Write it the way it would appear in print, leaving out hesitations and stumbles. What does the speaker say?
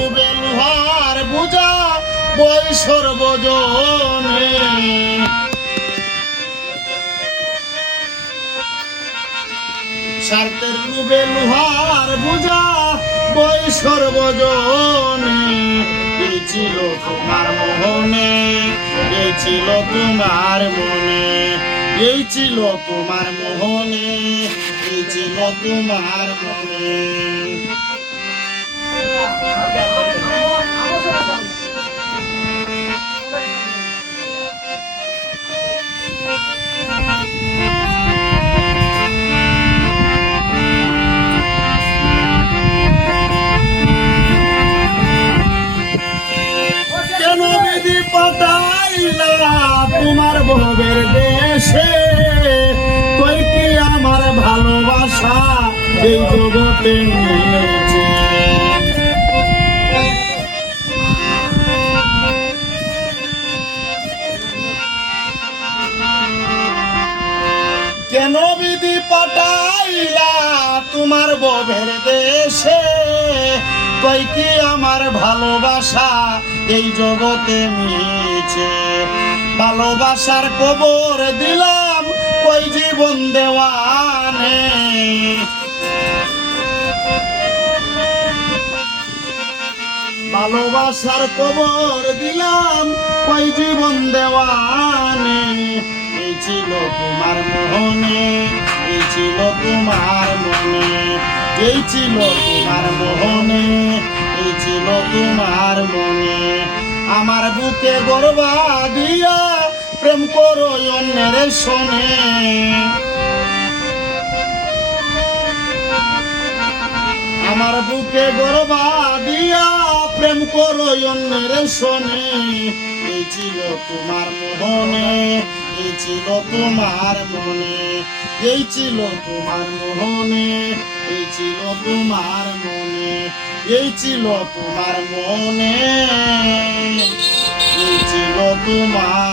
রূপে লোহার বুঝা বই সর্বজনে স্বার্থের রূপে লোহার বুঝা বই সর্বজনে এই ছিল তোমার মোহনে এই ছিল তোমার মনে এই ছিল তোমার মোহনে এই ছিল তোমার মনে কেন বিধি পাঠাইলা তোমার ভবের দেশে কই কি আমার ভালোবাসা এই জগতে নিয়েছে কেন বিধি পাঠাইলা তোমার ভবের দেশে কই কি আমার ভালোবাসা এই জগতে মিছে ভালোবাসার কবর দিলাম কই জীবন দেওয়ানে ভালোবাসার কবর দিলাম কই জীবন দেওয়ানে এই ছিল তোমার মোহনে এই ছিল তোমার মনে এই ছিল তোমার মোহনে এই ছিল তোমার মনে আমার বুকে গর্বা দিয়া প্রেম করো অন্যের শোনে আমার বুকে গর্বা দিয়া প্রেম করো অন্যের শোনে এই ছিল তোমার মোহনে এই ছিল তোমার মনে এই ছিল তোমার মোহনে এই ছিল তোমার মনে এই ছিল তোমার মনে এই ছিল তোমার